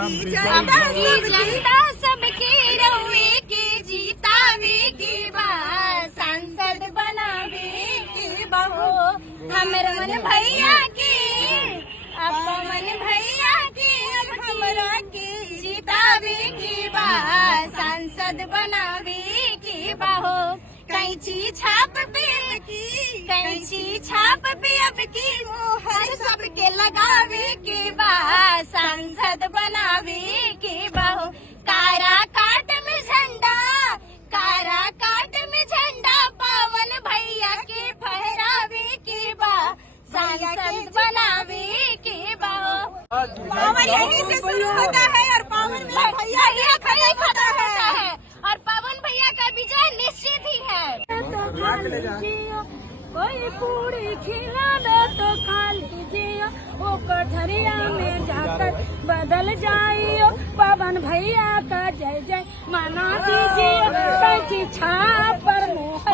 जनता सबकी रहुए के जीतावे के बा सांसद बनावे के बहो हमर मन भैया के अपन भैया के हमरा के जीतावे के बा सांसद बनावे के बहो कैंची छाप पे अब की मुहर सबके लगावे के बा सांसद बनावे के बाहो कारा काट में झंडा पावन भैया के फहरावे के बा सांसद बनावे के बाहो पावन यहीं से शुरू होता है और पावन में भैया खड़ा होता है और पवन भैया का विजय निश्चित ही है। कोई पूरी खिलावे तो खा लीजिए वो कठरिया में जाकर बदल जाइयो पवन भैया का जय जय मना दीजिए कैंची छाप पर मुहर